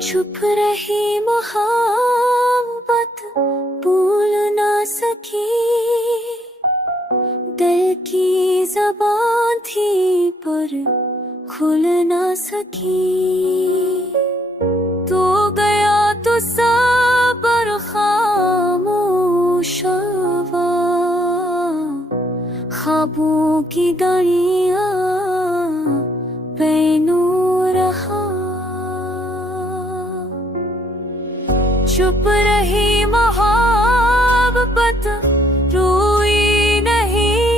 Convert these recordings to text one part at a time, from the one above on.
छुप रही मोहब्बत भूल ना सकी, दिल की ज़बान थी पर खुल ना सकी। तू गया तो सब्र खामोश हुआ, ख्वाबों की गाड़ियाँ बेनूर रहा। चुप रही मोहब्बत रोई नहीं,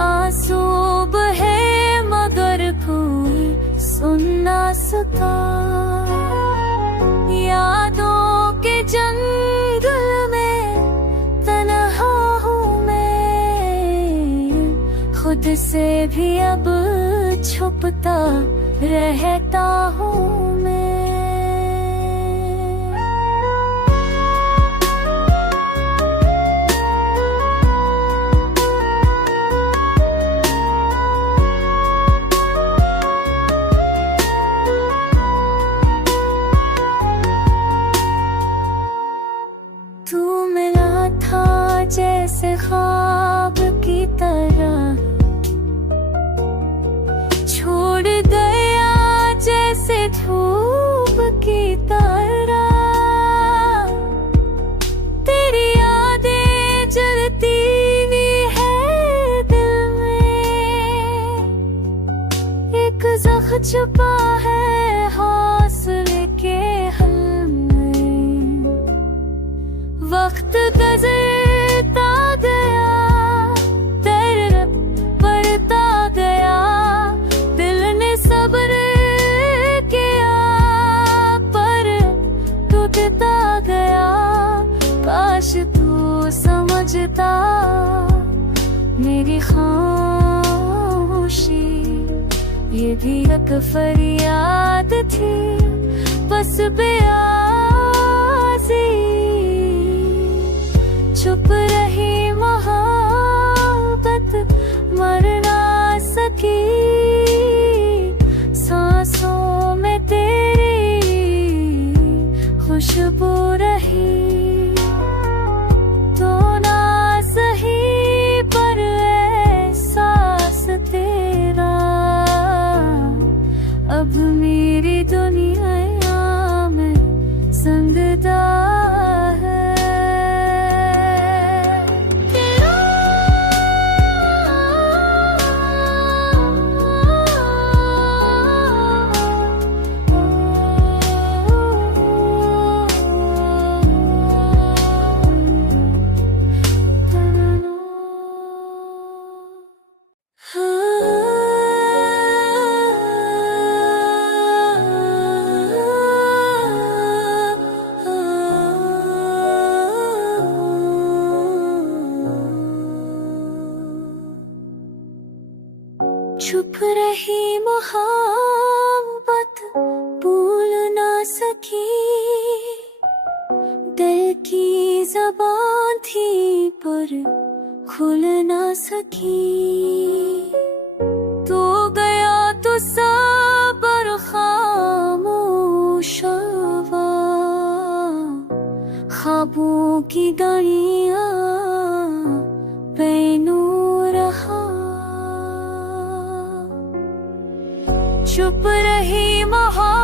आंसू बहे मगर कोई सुन ना सका। यादों के जंगल में तन्हा हूँ मैं, खुद से भी अब छुपता रहता हूँ मैं। तू मिला था जैसे ख्वाब की तरह, छोड़ गया जैसे धूप की तरह। तेरी यादें जलती हुई है दिल में, एक ज़ख्म छुपा है हौसले के हल में। वक्त गुज़रता गया, दर्द बढ़ता गया, दिल ने सब्र किया पर टूटता गया। काश तू समझता मेरी खामोशी, ये भी एक फरियाद थी बस बेआसी। चुप रही मोहब्बत मर ना सकी, सांसों में तेरी खुशबू रही। तो ना सही पर एहसास तेरा अब मेरी दुनिया में संगदा है। छुप रही मोहब्बत भूल ना सकी, दिल की ज़बान थी पर खुल ना सकी। तू गया तो सब्र खामोश हुआ, ख्वाबों की गाड़ियाँ बेनूर रहा। चुप रही मोहब्बत